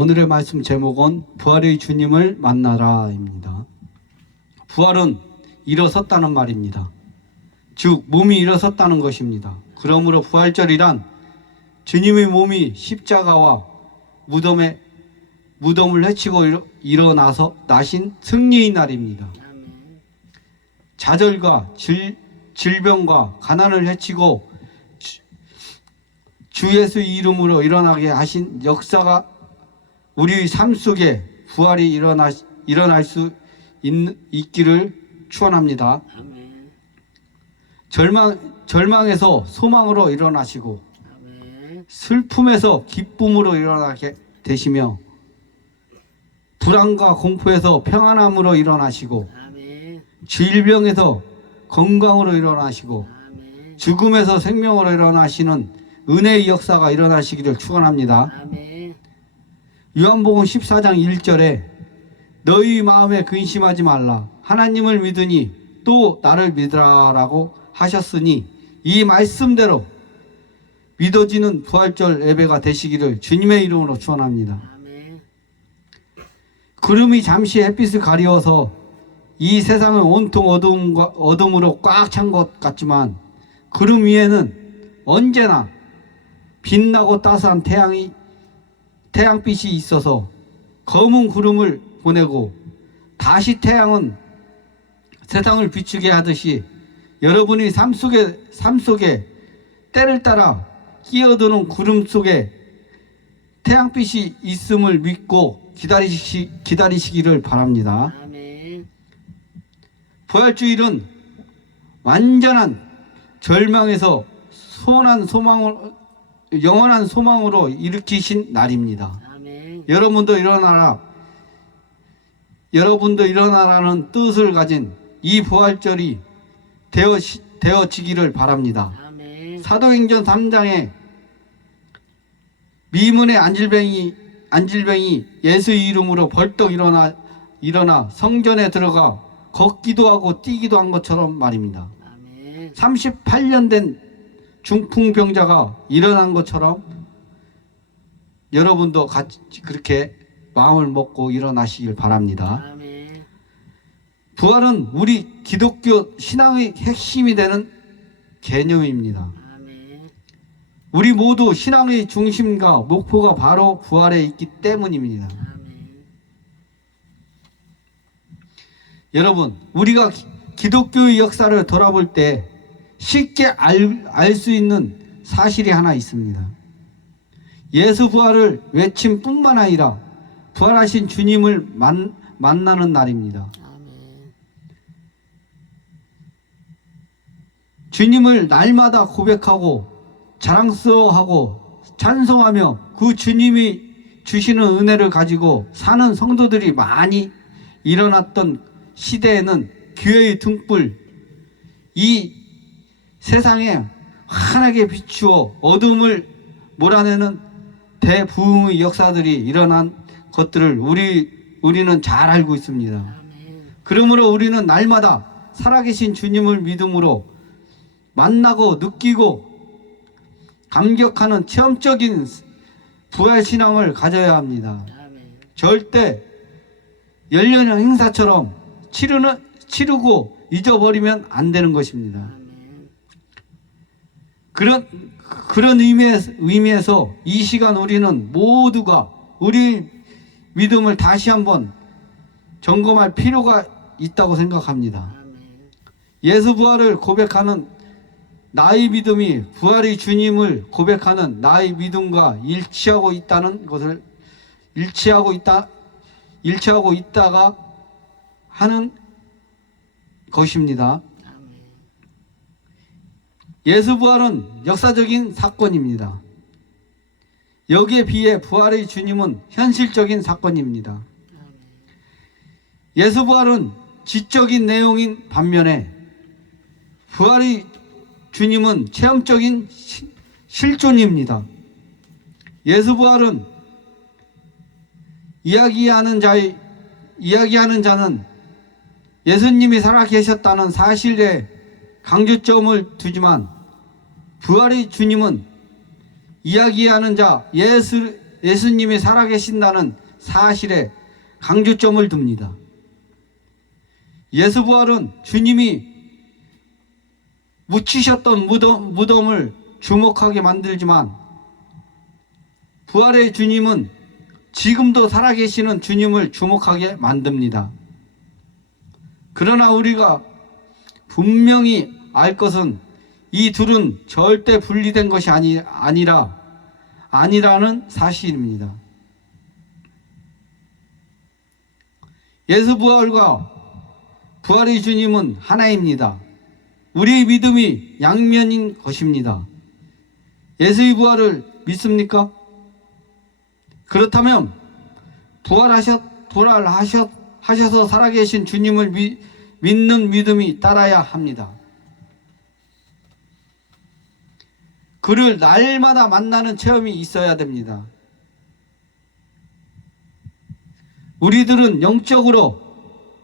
오늘의 말씀 제목은 부활의 주님을 만나라입니다. 부활은 일어섰다는 말입니다. 즉 몸이 일어섰다는 것입니다. 그러므로 부활절이란 주님의 몸이 십자가와 무덤을 헤치고 일어나서 나신 승리의 날입니다. 좌절과 질병과 가난을 헤치고 주 예수의 이름으로 일어나게 하신 역사가 우리의 삶 속에 부활이 일어날 수 있기를 축원합니다. 절망에서 소망으로 일어나시고 슬픔에서 기쁨으로 일어나게 되시며 불안과 공포에서 평안함으로 일어나시고 질병에서 건강으로 일어나시고 죽음에서 생명으로 일어나시는 은혜의 역사가 일어나시기를 축원합니다. 요한복음 14장 1절에 너희 마음에 근심하지 말라 하나님을 믿으니 또 나를 믿으라라고 하셨으니 이 말씀대로 믿어지는 부활절 예배가 되시기를 주님의 이름으로 축원합니다. 구름이 잠시 햇빛을 가리워서 이 세상은 온통 어둠으로 꽉 찬 것 같지만 구름 위에는 언제나 빛나고 따스한 태양빛이 있어서 검은 구름을 보내고 다시 태양은 세상을 비추게 하듯이 여러분이 삶 속에 때를 따라 끼어드는 구름 속에 태양빛이 있음을 믿고 기다리시기를 바랍니다. 부활주일은 완전한 절망에서 영원한 소망으로 일으키신 날입니다. 여러분도 일어나라는 뜻을 가진 이 부활절이 되어지기를 바랍니다. 사도행전 3장에 미문의 안질뱅이 예수의 이름으로 벌떡 일어나 성전에 들어가 걷기도 하고 뛰기도 한 것처럼 말입니다. 38년 된 중풍병자가 일어난 것처럼 여러분도 같이 그렇게 마음을 먹고 일어나시길 바랍니다. 부활은 우리 기독교 신앙의 핵심이 되는 개념입니다. 우리 모두 신앙의 중심과 목표가 바로 부활에 있기 때문입니다. 여러분, 우리가 기독교의 역사를 돌아볼 때 쉽게 알 수 있는 사실이 하나 있습니다. 예수 부활을 외침 뿐만 아니라 부활하신 주님을 만나는 날입니다. 주님을 날마다 고백하고 자랑스러워하고 찬송하며 그 주님이 주시는 은혜를 가지고 사는 성도들이 많이 일어났던 시대에는 교회의 등불, 이 세상에 환하게 비추어 어둠을 몰아내는 대부흥의 역사들이 일어난 것들을 우리는 잘 알고 있습니다. 그러므로 우리는 날마다 살아계신 주님을 믿음으로 만나고 느끼고 감격하는 체험적인 부활신앙을 가져야 합니다. 절대 연례형 행사처럼 치르고 잊어버리면 안 되는 것입니다. 그런 의미에서 이 시간 우리는 모두가 우리 믿음을 다시 한번 점검할 필요가 있다고 생각합니다. 예수 부활을 고백하는 나의 믿음이 부활의 주님을 고백하는 나의 믿음과 일치하고 있다가 하는 것입니다. 예수 부활은 역사적인 사건입니다. 여기에 비해 부활의 주님은 현실적인 사건입니다. 예수 부활은 지적인 내용인 반면에 부활의 주님은 체험적인 실존입니다. 예수 부활은 이야기하는 자는 예수님이 살아계셨다는 사실에 강조점을 두지만 부활의 주님은 이야기하는 자 예수님이 살아계신다는 사실에 강조점을 둡니다. 예수 부활은 주님이 묻히셨던 무덤을 주목하게 만들지만 부활의 주님은 지금도 살아계시는 주님을 주목하게 만듭니다. 그러나 우리가 분명히 알 것은 이 둘은 절대 분리된 것이 아니라는 사실입니다. 예수 부활과 부활의 주님은 하나입니다. 우리의 믿음이 양면인 것입니다. 예수의 부활을 믿습니까? 그렇다면 부활하셔서 살아계신 주님을 믿는 믿음이 따라야 합니다. 그를 날마다 만나는 체험이 있어야 됩니다. 우리들은 영적으로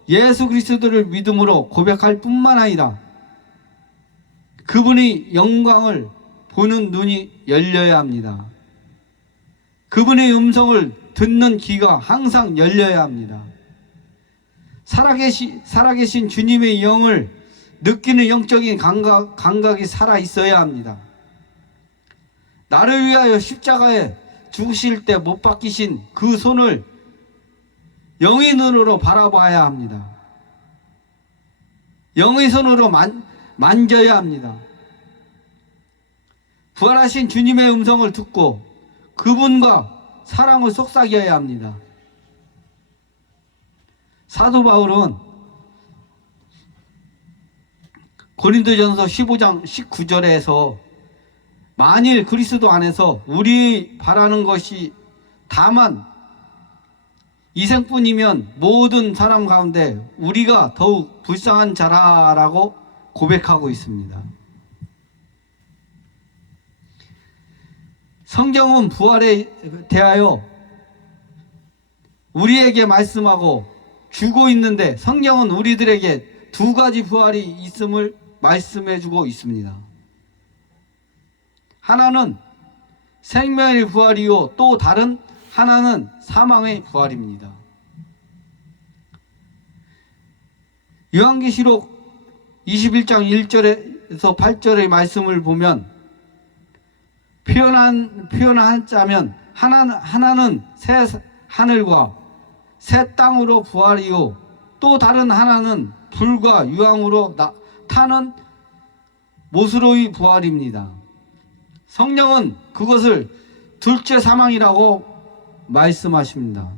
예수 그리스도를 믿음으로 고백할 뿐만 아니라 그분의 영광을 보는 눈이 열려야 합니다. 그분의 음성을 듣는 귀가 항상 열려야 합니다. 살아계신 주님의 영을 느끼는 영적인 감각이 살아 있어야 합니다. 나를 위하여 십자가에 죽으실 때 못 박히신 그 손을 영의 눈으로 바라봐야 합니다. 영의 손으로 만져야 합니다. 부활하신 주님의 음성을 듣고 그분과 사랑을 속삭여야 합니다. 사도 바울은 고린도전서 15장 19절에서 만일 그리스도 안에서 우리 바라는 것이 다만 이생뿐이면 모든 사람 가운데 우리가 더욱 불쌍한 자라라고 고백하고 있습니다. 성경은 부활에 대하여 우리에게 말씀하고 주고 있는데 성경은 우리들에게 두 가지 부활이 있음을 말씀해 주고 있습니다. 하나는 생명의 부활이요 또 다른 하나는 사망의 부활입니다. 요한계시록 21장 1절에서 8절의 말씀을 보면 표현하자면 하나는 새 하늘과 새 땅으로 부활이요 또 다른 하나는 불과 유황으로 타는 못으로의 부활입니다. 성령은 그것을 둘째 사망이라고 말씀하십니다.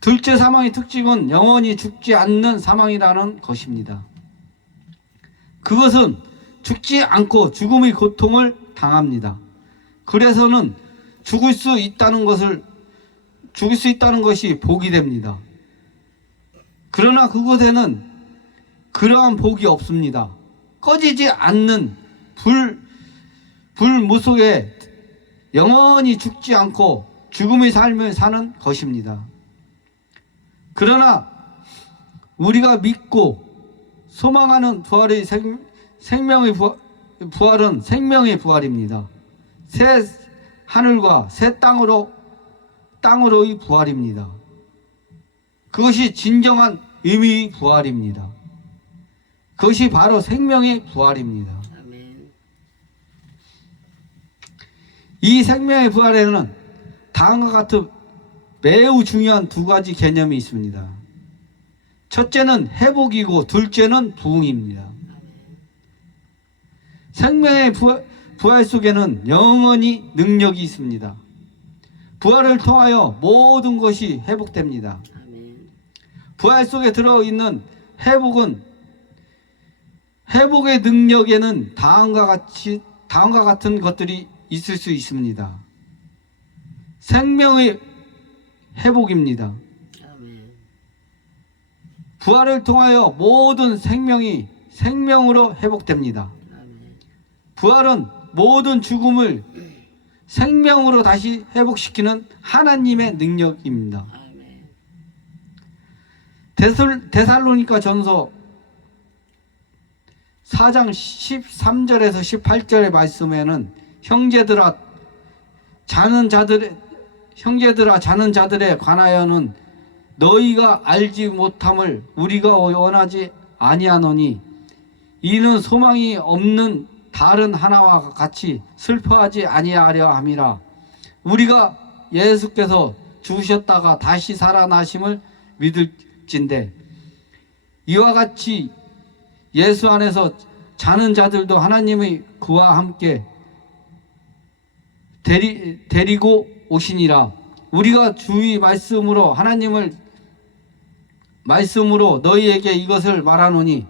둘째 사망의 특징은 영원히 죽지 않는 사망이라는 것입니다. 그것은 죽지 않고 죽음의 고통을 당합니다. 그래서는 죽을 수 있다는 것이 복이 됩니다. 그러나 그곳에는 그러한 복이 없습니다. 꺼지지 않는 불무 속에 영원히 죽지 않고 죽음의 삶을 사는 것입니다. 그러나 우리가 믿고 소망하는 부활의 생명의 부활은 생명의 부활입니다. 새 하늘과 새 땅으로의 부활입니다. 그것이 진정한 의미의 부활입니다. 그것이 바로 생명의 부활입니다. 이 생명의 부활에는 다음과 같은 매우 중요한 두 가지 개념이 있습니다. 첫째는 회복이고 둘째는 부흥입니다. 생명의 부활 속에는 영원히 능력이 있습니다. 부활을 통하여 모든 것이 회복됩니다. 부활 속에 들어있는 회복의 능력에는 다음과 같은 것들이 있을 수 있습니다. 생명의 회복입니다. 부활을 통하여 모든 생명이 생명으로 회복됩니다. 부활은 모든 죽음을 생명으로 다시 회복시키는 하나님의 능력입니다. 데살로니가 전서 4장 13절에서 18절의 말씀에는 형제들아 자는 자들의 형제들아 자는 자들에 관하여는 너희가 알지 못함을 우리가 원하지 아니하노니 이는 소망이 없는 다른 하나와 같이 슬퍼하지 아니하려 함이라. 우리가 예수께서 죽으셨다가 다시 살아나심을 믿을진대 이와 같이 예수 안에서 자는 자들도 하나님의 그와 함께 데리고 오시니라. 우리가 주의 말씀으로 말씀으로 너희에게 이것을 말하노니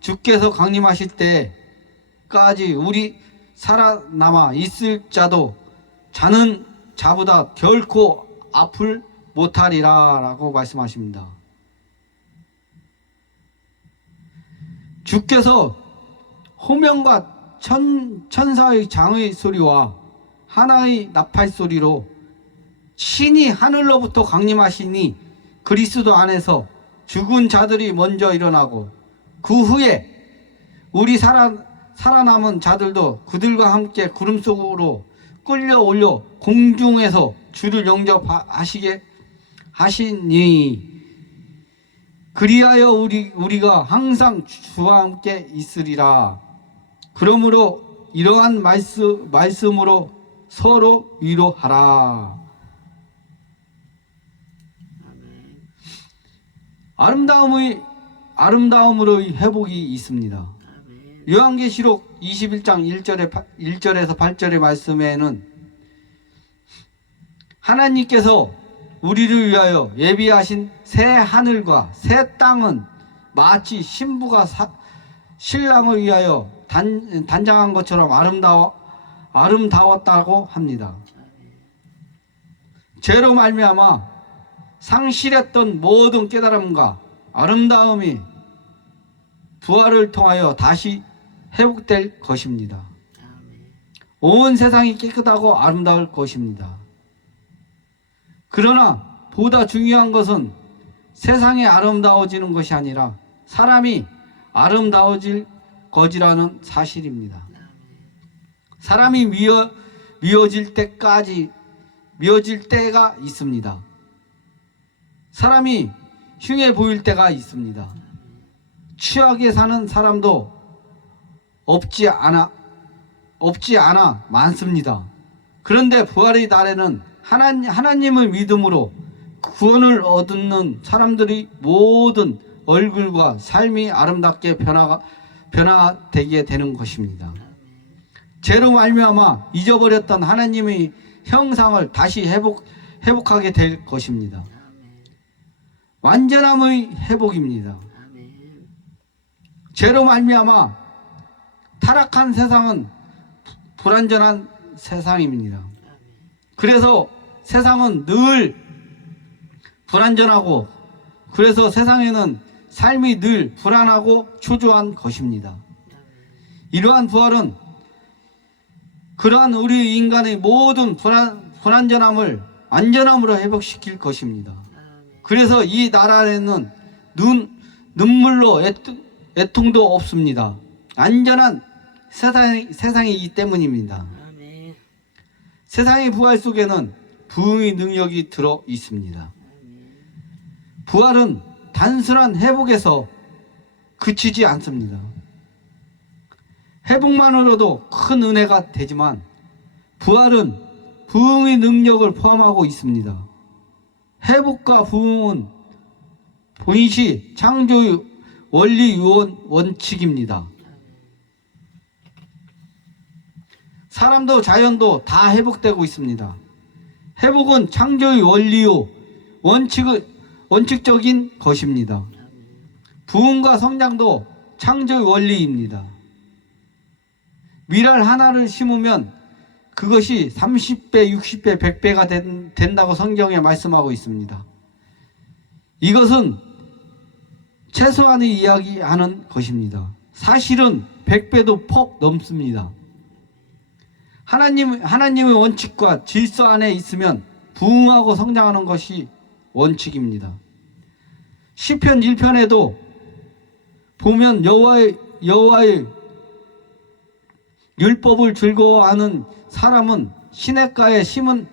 주께서 강림하실 때까지 우리 살아남아 있을 자도 자는 자보다 결코 앞을 못하리라 라고 말씀하십니다. 주께서 호명과 천사의 장의 소리와 하나의 나팔 소리로 신이 하늘로부터 강림하시니 그리스도 안에서 죽은 자들이 먼저 일어나고 그 후에 우리 살아남은 자들도 그들과 함께 구름 속으로 끌려 올려 공중에서 주를 영접하시게 하시니 그리하여 우리가 항상 주와 함께 있으리라. 그러므로 이러한 말씀으로 서로 위로하라. 아름다움으로의 회복이 있습니다. 요한계시록 21장 1절에서 8절의 말씀에는 하나님께서 우리를 위하여 예비하신 새 하늘과 새 땅은 마치 신부가 신랑을 위하여 단장한 것처럼 아름다웠다고 합니다. 죄로 말미암아 상실했던 모든 깨달음과 아름다움이 부활을 통하여 다시 회복될 것입니다. 온 세상이 깨끗하고 아름다울 것입니다. 그러나 보다 중요한 것은 세상이 아름다워지는 것이 아니라 사람이 아름다워질 것이라는 사실입니다. 사람이 미워질 때가 있습니다. 사람이 흉해 보일 때가 있습니다. 취하게 사는 사람도 없지 않아 많습니다. 그런데 부활의 날에는 하나님을 믿음으로 구원을 얻는 사람들이 모든 얼굴과 삶이 아름답게 변화되게 되는 것입니다. 죄로 말미암아 잊어버렸던 하나님의 형상을 다시 회복하게 될 것입니다. 완전함의 회복입니다. 죄로 말미암아 타락한 세상은 불완전한 세상입니다. 그래서 세상은 늘 불완전하고 그래서 세상에는 삶이 늘 불안하고 초조한 것입니다. 이러한 부활은 그러한 우리 인간의 모든 불완전함을 안전함으로 회복시킬 것입니다. 그래서 이 나라에는 눈물로 애통도 없습니다. 안전한 세상이기 때문입니다. 세상의 부활 속에는 부흥의 능력이 들어 있습니다. 부활은 단순한 회복에서 그치지 않습니다. 회복만으로도 큰 은혜가 되지만 부활은 부흥의 능력을 포함하고 있습니다. 회복과 부흥은 본시 창조의 원리 유언 원칙입니다. 사람도 자연도 다 회복되고 있습니다. 회복은 창조의 원리요 원칙적인 것입니다. 부흥과 성장도 창조의 원리입니다. 밀알 하나를 심으면 그것이 30배, 60배, 100배가 된다고 성경에 말씀하고 있습니다. 이것은 최소한의 이야기하는 것입니다. 사실은 100배도 퍽 넘습니다. 하나님의 원칙과 질서 안에 있으면 부흥하고 성장하는 것이 원칙입니다. 시편 1편에도 보면 여호와의 율법을 즐거워하는 사람은 시냇가에 심은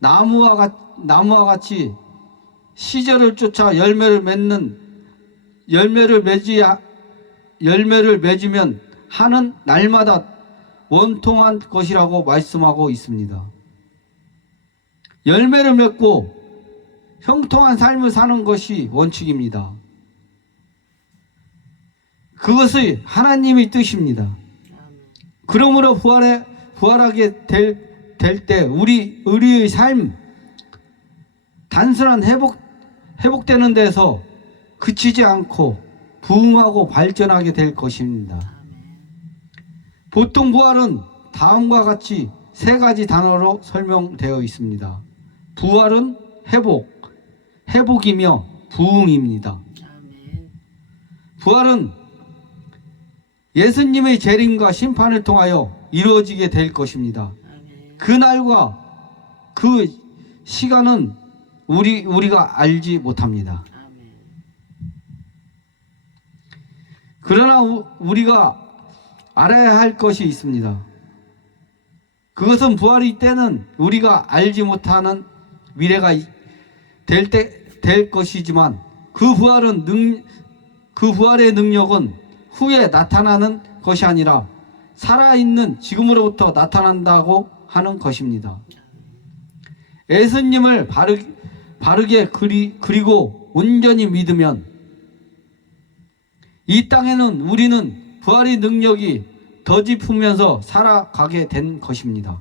나무와 같이 시절을 쫓아 열매를 맺으면 하는 날마다 원통한 것이라고 말씀하고 있습니다. 열매를 맺고 형통한 삶을 사는 것이 원칙입니다. 그것이 하나님의 뜻입니다. 그러므로 부활하게 될 때 우리의 삶, 단순한 회복되는 데서 그치지 않고 부흥하고 발전하게 될 것입니다. 보통 부활은 다음과 같이 세 가지 단어로 설명되어 있습니다. 부활은 회복이며 부흥입니다. 부활은 예수님의 재림과 심판을 통하여 이루어지게 될 것입니다. 그날과 그 시간은 우리가 알지 못합니다. 그러나 우리가 알아야 할 것이 있습니다. 그것은 부활의 때는 우리가 알지 못하는 미래가 될 것이지만 그 부활의 능력은 후에 나타나는 것이 아니라 살아있는 지금으로부터 나타난다고 하는 것입니다. 예수님을 바르게 그리고 온전히 믿으면 이 땅에는 우리는 부활의 능력이 더집으면서 살아가게 된 것입니다.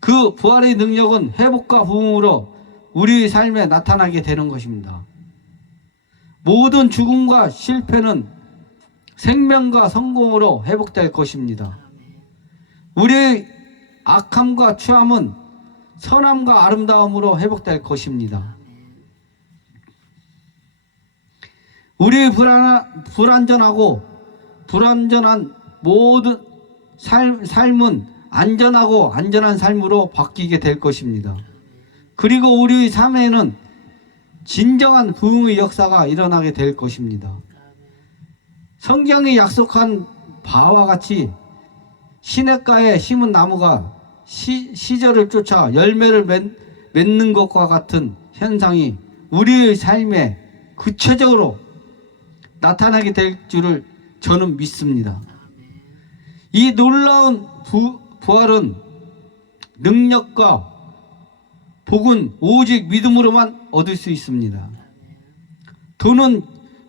그 부활의 능력은 회복과 부흥으로 우리의 삶에 나타나게 되는 것입니다. 모든 죽음과 실패는 생명과 성공으로 회복될 것입니다. 우리의 악함과 추함은 선함과 아름다움으로 회복될 것입니다. 우리의 불완전한 모든 삶은 안전하고 안전한 삶으로 바뀌게 될 것입니다. 그리고 우리의 삶에는 진정한 부흥의 역사가 일어나게 될 것입니다. 성경이 약속한 바와 같이 시냇가에 심은 나무가 시절을 쫓아 열매를 맺는 것과 같은 현상이 우리의 삶에 구체적으로 나타나게 될 줄을 저는 믿습니다. 이 놀라운 부활은 능력과 복은 오직 믿음으로만 얻을 수 있습니다. 돈은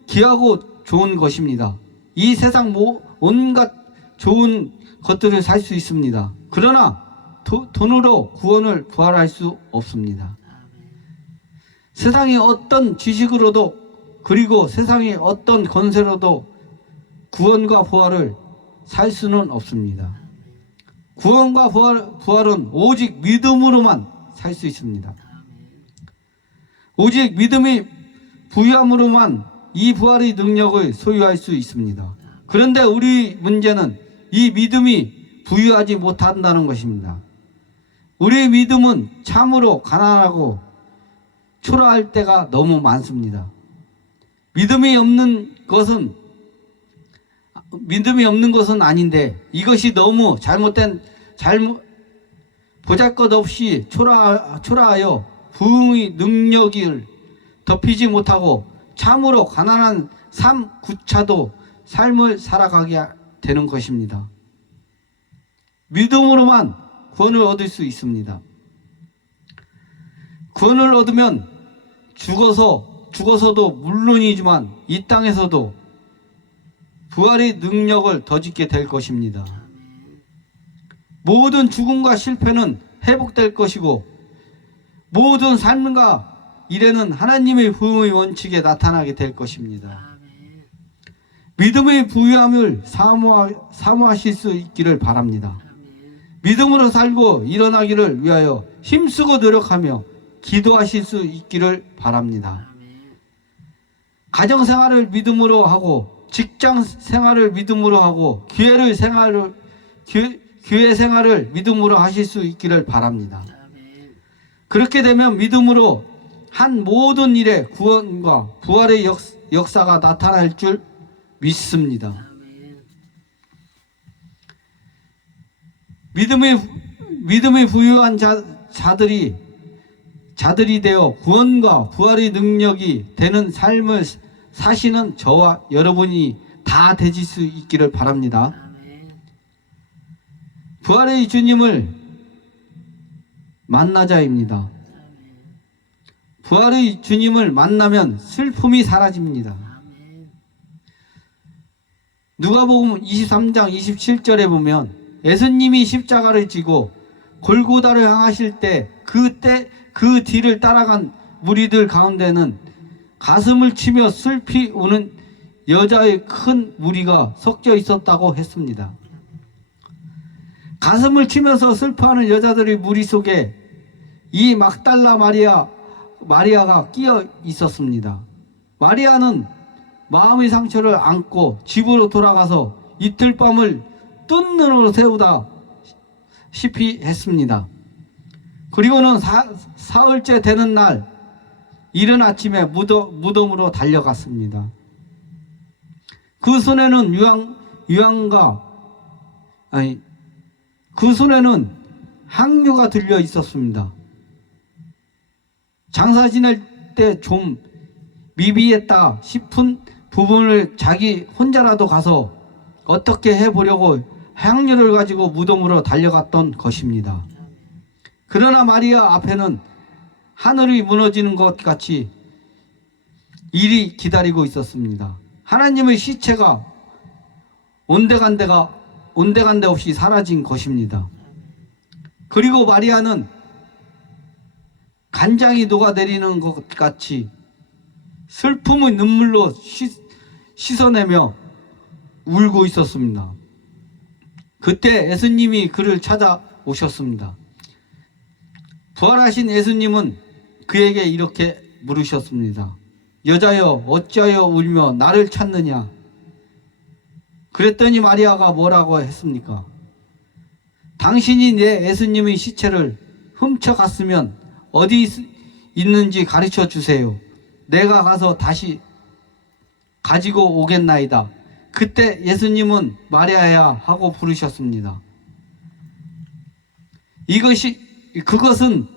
귀하고 좋은 것입니다. 이 세상 온갖 좋은 것들을 살 수 있습니다. 그러나 돈으로 부활할 수 없습니다. 세상의 어떤 지식으로도 그리고 세상의 어떤 권세로도 구원과 부활을 살 수는 없습니다. 구원과 부활은 오직 믿음으로만 살 수 있습니다. 오직 믿음이 부유함으로만 이 부활의 능력을 소유할 수 있습니다. 그런데 우리 문제는 이 믿음이 부유하지 못한다는 것입니다. 우리의 믿음은 참으로 가난하고 초라할 때가 너무 많습니다. 믿음이 없는 것은 아닌데 이것이 너무 보잘것없이 초라하여 부흥의 능력을 덮이지 못하고 참으로 가난한 삶조차도 삶을 살아가게 되는 것입니다. 믿음으로만 구원을 얻을 수 있습니다. 구원을 얻으면 죽어서도 물론이지만 이 땅에서도 부활의 능력을 더 짓게 될 것입니다. 모든 죽음과 실패는 회복될 것이고 모든 삶과 일에는 하나님의 부흥의 원칙에 나타나게 될 것입니다. 믿음의 부유함을 사모하실 수 있기를 바랍니다. 믿음으로 살고 일어나기를 위하여 힘쓰고 노력하며 기도하실 수 있기를 바랍니다. 가정생활을 믿음으로 하고 직장생활을 믿음으로 하고 교회 생활을 믿음으로 하실 수 있기를 바랍니다. 그렇게 되면 믿음으로 한 모든 일에 구원과 부활의 역사가 나타날 줄 믿습니다. 믿음이 부유한 자들이 되어 구원과 부활의 능력이 되는 삶을 사시는 저와 여러분이 다 되실 수 있기를 바랍니다. 부활의 주님을 만나자입니다. 부활의 주님을 만나면 슬픔이 사라집니다. 누가복음 23장 27절에 보면 예수님이 십자가를 지고 골고다를 향하실 때 그 뒤를 따라간 무리들 가운데는 가슴을 치며 슬피 우는 여자의 큰 무리가 섞여 있었다고 했습니다. 가슴을 치면서 슬퍼하는 여자들의 무리 속에 이 막달라 마리아가 끼어 있었습니다. 마리아는 마음의 상처를 안고 집으로 돌아가서 이틀 밤을 뜬 눈으로 세우다 시피 했습니다. 그리고는 사흘째 되는 날 이른 아침에 무덤으로 달려갔습니다. 그 손에는 그 손에는 항유가 들려 있었습니다. 장사 지낼 때 좀 미비했다 싶은 부분을 자기 혼자라도 가서 어떻게 해보려고 향유를 가지고 무덤으로 달려갔던 것입니다. 그러나 마리아 앞에는 하늘이 무너지는 것 같이 일이 기다리고 있었습니다. 하나님의 시체가 온데간데 없이 사라진 것입니다. 그리고 마리아는 간장이 녹아내리는 것 같이 슬픔의 눈물로 씻어내며 울고 있었습니다. 그때 예수님이 그를 찾아오셨습니다. 부활하신 예수님은 그에게 이렇게 물으셨습니다. 여자여, 어찌하여 울며 나를 찾느냐? 그랬더니 마리아가 뭐라고 했습니까? 당신이 내 예수님의 시체를 훔쳐갔으면 어디 있는지 가르쳐 주세요. 내가 가서 다시 가지고 오겠나이다. 그때 예수님은 마리아야 하고 부르셨습니다. 그것은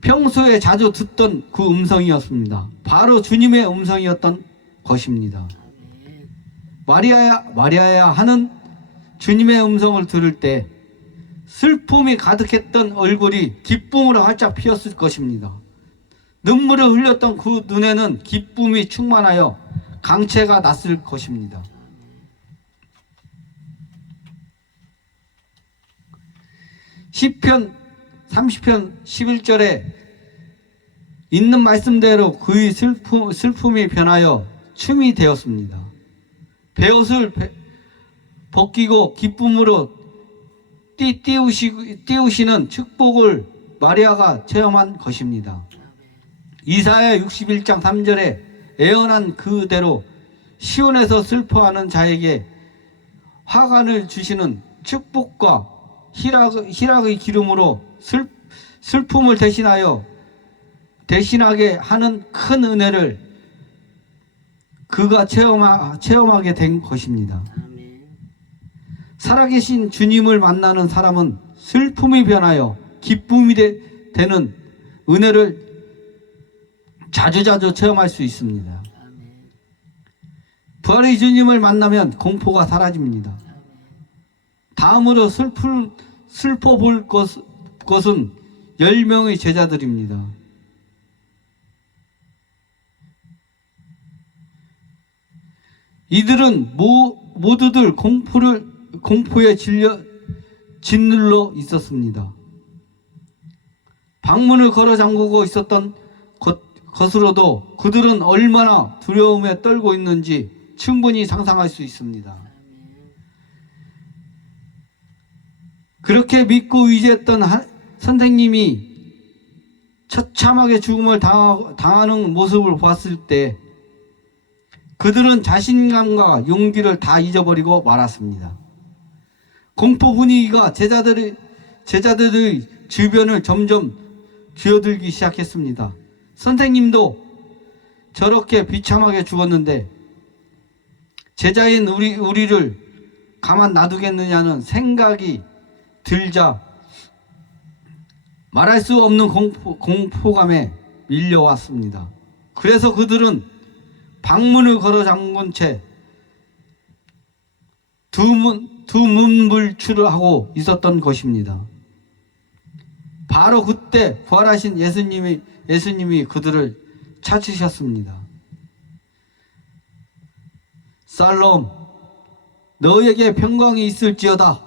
평소에 자주 듣던 그 음성이었습니다. 바로 주님의 음성이었던 것입니다. 마리아야, 마리아야 하는 주님의 음성을 들을 때 슬픔이 가득했던 얼굴이 기쁨으로 활짝 피었을 것입니다. 눈물을 흘렸던 그 눈에는 기쁨이 충만하여 강체가 났을 것입니다. 시편 30편 11절에 있는 말씀대로 그의 슬픔이 변하여 춤이 되었습니다. 베옷을 벗기고 기쁨으로 띄우시는 축복을 마리아가 체험한 것입니다. 이사야 61장 3절에 애언한 그대로 시온에서 슬퍼하는 자에게 화관을 주시는 축복과 희락의 기름으로 슬픔을 대신하게 하는 큰 은혜를 그가 체험하게 된 것입니다. 살아계신 주님을 만나는 사람은 슬픔이 변하여 기쁨이 되는 은혜를 자주자주 체험할 수 있습니다. 부활의 주님을 만나면 공포가 사라집니다. 다음으로 슬퍼 볼 것은 10명의 제자들입니다. 이들은 모두들 공포에 짓눌러 있었습니다. 방문을 걸어 잠그고 있었던 것으로도 그들은 얼마나 두려움에 떨고 있는지 충분히 상상할 수 있습니다. 그렇게 믿고 의지했던 선생님이 처참하게 죽음을 당하는 모습을 봤을 때 그들은 자신감과 용기를 다 잊어버리고 말았습니다. 공포 분위기가 제자들의 주변을 점점 쥐어들기 시작했습니다. 선생님도 저렇게 비참하게 죽었는데 제자인 우리를 가만 놔두겠느냐는 생각이 들자 말할 수 없는 공포감에 밀려왔습니다. 그래서 그들은 방문을 걸어 잠근 채 두문불출을 하고 있었던 것입니다. 바로 그때 부활하신 예수님이 그들을 찾으셨습니다. 살롬, 너에게 평강이 있을지어다.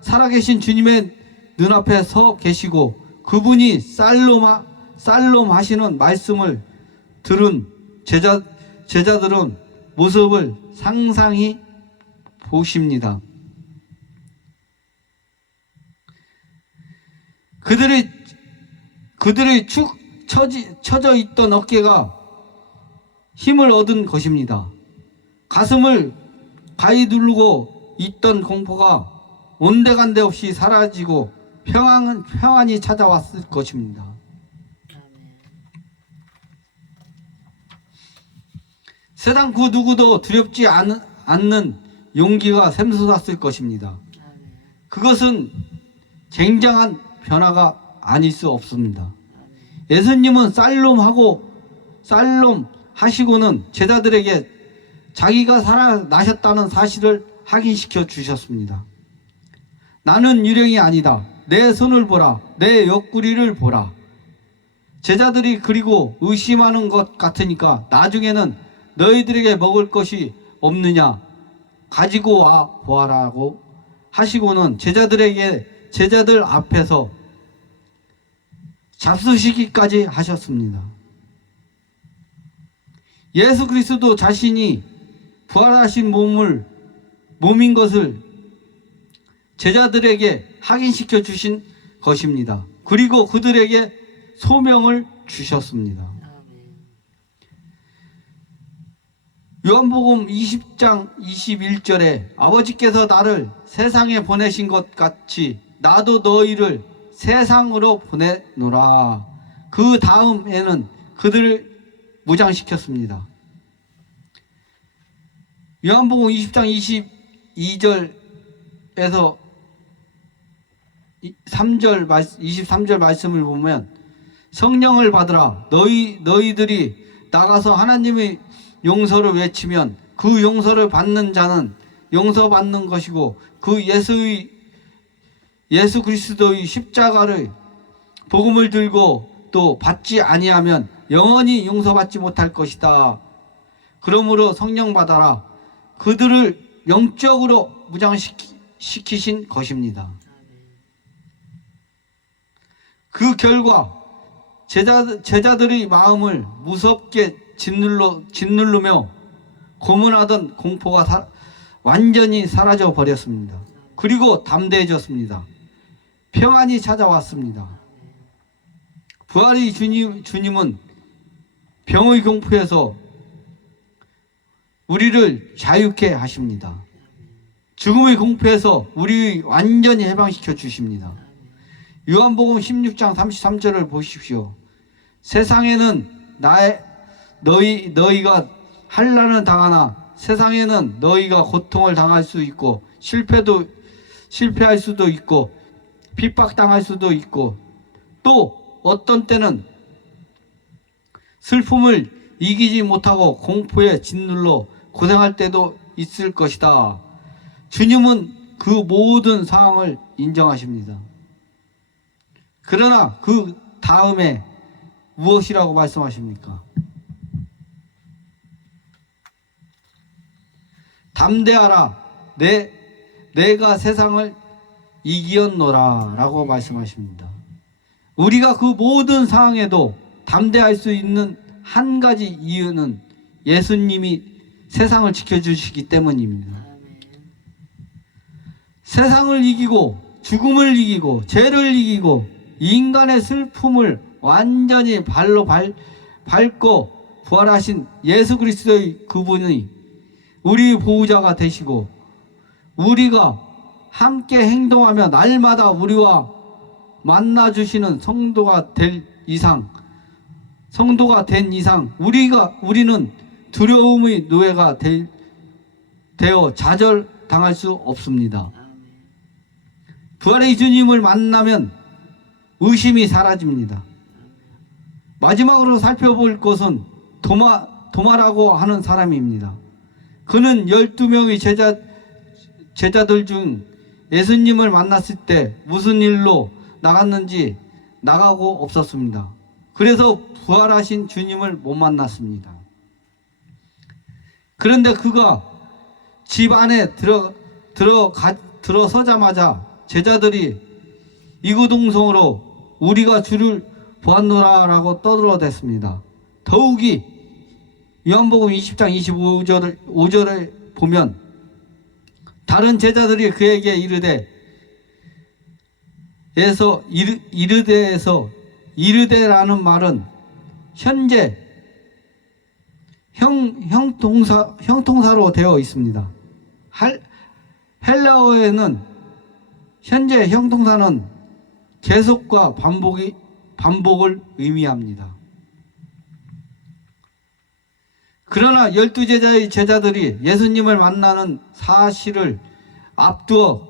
살아계신 주님의 눈앞에 서 계시고 그분이 살롬 하시는 말씀을 들은 제자들은 모습을 상상히 보십니다. 그들의 축 처져 있던 어깨가 힘을 얻은 것입니다. 가슴을 가히 누르고 있던 공포가 온데간데 없이 사라지고 평안이 찾아왔을 것입니다. 세상 그 누구도 두렵지 않는 용기가 샘솟았을 것입니다. 그것은 굉장한 변화가 아닐 수 없습니다. 예수님은 살롬 하시고는 제자들에게 자기가 살아나셨다는 사실을 확인시켜 주셨습니다. 나는 유령이 아니다. 내 손을 보라. 내 옆구리를 보라. 제자들이 그리고 의심하는 것 같으니까 나중에는 너희들에게 먹을 것이 없느냐 가지고 와 보아라고 하시고는 제자들 앞에서 잡수시기까지 하셨습니다. 예수 그리스도 자신이 부활하신 몸인 것을 제자들에게 확인시켜 주신 것입니다. 그리고 그들에게 소명을 주셨습니다. 요한복음 20장 21절에 아버지께서 나를 세상에 보내신 것 같이 나도 너희를 세상으로 보내노라. 그 다음에는 그들을 무장시켰습니다. 요한복음 20장 22절에서 23절 말씀을 보면 성령을 받으라. 너희들이 나가서 하나님의 용서를 외치면 그 용서를 받는 자는 용서받는 것이고 그 예수 그리스도의 십자가를 복음을 들고 또 받지 아니하면 영원히 용서받지 못할 것이다. 그러므로 성령 받아라. 그들을 영적으로 무장시키신 것입니다. 그 결과 제자들의 마음을 무섭게 짓누르며 고문하던 공포가 완전히 사라져 버렸습니다. 그리고 담대해졌습니다. 평안이 찾아왔습니다. 부활의 주님은 병의 공포에서 우리를 자유케 하십니다. 죽음의 공포에서 우리 완전히 해방시켜 주십니다. 요한복음 16장 33절을 보십시오. 세상에는 너희가 환난을 당하나 세상에는 너희가 고통을 당할 수 있고 실패할 수도 있고 핍박당할 수도 있고 또 어떤 때는 슬픔을 이기지 못하고 공포에 짓눌러 고생할 때도 있을 것이다. 주님은 그 모든 상황을 인정하십니다. 그러나 그 다음에 무엇이라고 말씀하십니까? 담대하라. 내가 세상을 이기었노라 라고 말씀하십니다. 우리가 그 모든 상황에도 담대할 수 있는 한 가지 이유는 예수님이 세상을 지켜주시기 때문입니다. 세상을 이기고 죽음을 이기고 죄를 이기고 인간의 슬픔을 완전히 발로 밟고 부활하신 예수 그리스도의 그분이 우리 보호자가 되시고 우리가 함께 행동하며 날마다 우리와 만나주시는 성도가 된 이상 우리는 두려움의 노예가 되어 좌절당할 수 없습니다. 부활의 주님을 만나면 의심이 사라집니다. 마지막으로 살펴볼 것은 도마라고 하는 사람입니다. 그는 12명의 제자들 중 예수님을 만났을 때 무슨 일로 나갔는지 나가고 없었습니다. 그래서 부활하신 주님을 못 만났습니다. 그런데 그가 집 안에 들어서자마자 제자들이 이구동성으로 우리가 주를 보았노라라고 떠들어댔습니다. 더욱이 요한복음 20장 25절에 보면 다른 제자들이 그에게 이르되라는 말은 현재 형통사로 되어 있습니다. 헬라어에는 현재 형통사는 계속과 반복을 의미합니다. 그러나 12제자의 제자들이 예수님을 만나는 사실을 앞두어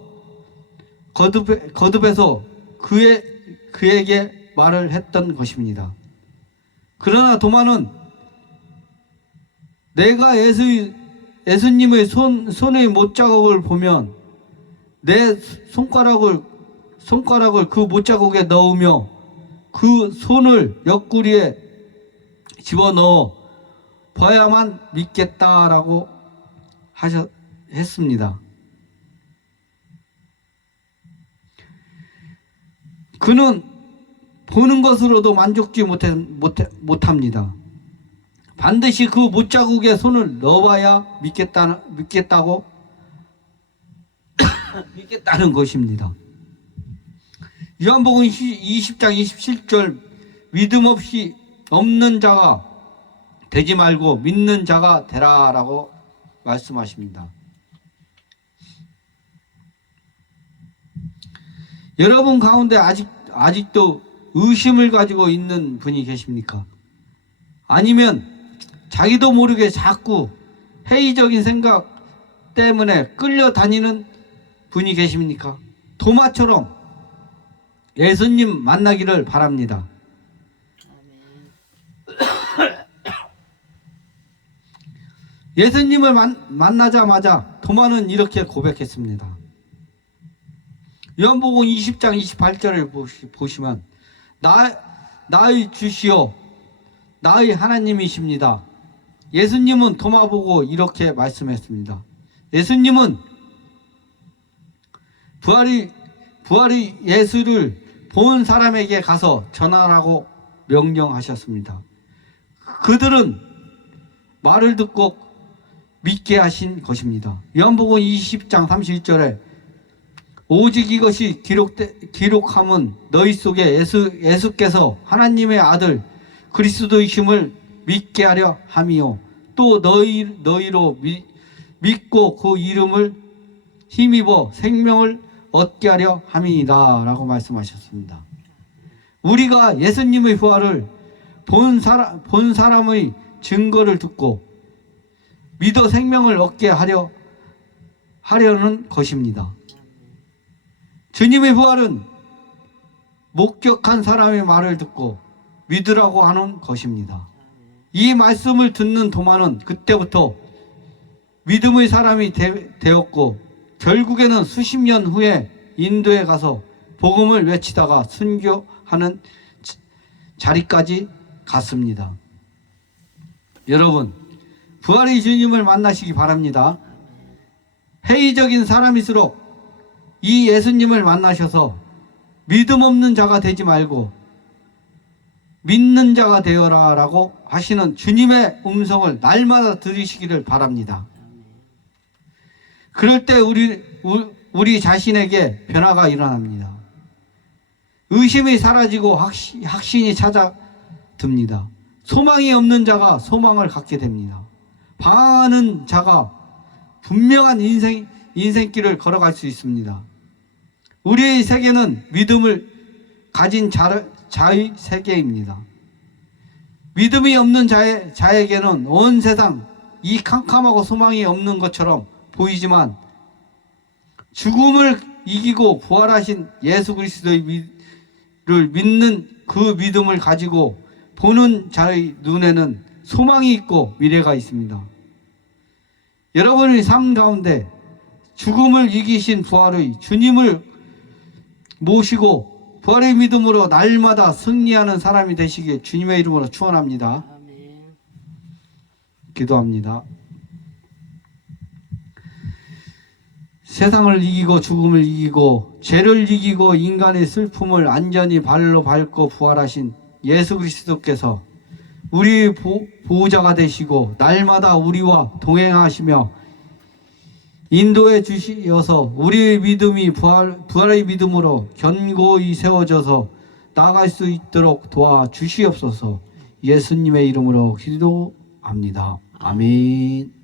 거듭해서 그에게 말을 했던 것입니다. 그러나 도마는 내가 예수님의 손의 못자국을 보면 내 손가락을 그 못자국에 넣으며 그 손을 옆구리에 집어넣어 봐야만 믿겠다라고 했습니다. 그는 보는 것으로도 만족지 못합니다. 반드시 그 못자국에 손을 넣어봐야 믿겠다는 것입니다. 요한복음 20장 27절 믿음 없이 없는 자가 되지 말고 믿는 자가 되라라고 말씀하십니다. 여러분 가운데 아직도 의심을 가지고 있는 분이 계십니까? 아니면 자기도 모르게 자꾸 회의적인 생각 때문에 끌려다니는 분이 계십니까? 도마처럼 예수님 만나기를 바랍니다. 예수님을 만나자마자 도마는 이렇게 고백했습니다. 요한복음 20장 28절을 보시면 나의 주시오 나의 하나님이십니다. 예수님은 도마 보고 이렇게 말씀했습니다. 예수님은 부활의 예수를 본 사람에게 가서 전하라고 명령하셨습니다. 그들은 말을 듣고 믿게 하신 것입니다. 요한복음 20장 31절에 오직 이것이 기록함은 너희 속에 예수께서 하나님의 아들 그리스도이심을 믿게 하려 함이요 또 너희로 믿고 그 이름을 힘입어 생명을 얻게 하려 함이니라 라고 말씀하셨습니다. 우리가 예수님의 부활을 본 사람의 증거를 듣고 믿어 생명을 얻게 하려는 것입니다. 주님의 부활은 목격한 사람의 말을 듣고 믿으라고 하는 것입니다. 이 말씀을 듣는 도마는 그때부터 믿음의 사람이 되었고 결국에는 수십 년 후에 인도에 가서 복음을 외치다가 순교하는 자리까지 갔습니다. 여러분, 부활의 주님을 만나시기 바랍니다. 회의적인 사람일수록 이 예수님을 만나셔서 믿음 없는 자가 되지 말고 믿는 자가 되어라 라고 하시는 주님의 음성을 날마다 들으시기를 바랍니다. 그럴 때 우리 자신에게 변화가 일어납니다. 의심이 사라지고 확신이 찾아듭니다. 소망이 없는 자가 소망을 갖게 됩니다. 방황하는 자가 분명한 인생길을 걸어갈 수 있습니다. 우리의 세계는 믿음을 가진 자의 세계입니다. 믿음이 없는 자에게는 온 세상 이 캄캄하고 소망이 없는 것처럼 보이지만 죽음을 이기고 부활하신 예수 그리스도를 믿는 그 믿음을 가지고 보는 자의 눈에는 소망이 있고 미래가 있습니다. 여러분의 삶 가운데 죽음을 이기신 부활의 주님을 모시고 부활의 믿음으로 날마다 승리하는 사람이 되시길 주님의 이름으로 축원합니다. 아멘. 기도합니다. 세상을 이기고 죽음을 이기고 죄를 이기고 인간의 슬픔을 안전히 발로 밟고 부활하신 예수 그리스도께서 우리 보호자가 되시고 날마다 우리와 동행하시며 인도해 주시어서 우리의 믿음이 부활의 믿음으로 견고히 세워져서 나아갈 수 있도록 도와주시옵소서. 예수님의 이름으로 기도합니다. 아멘.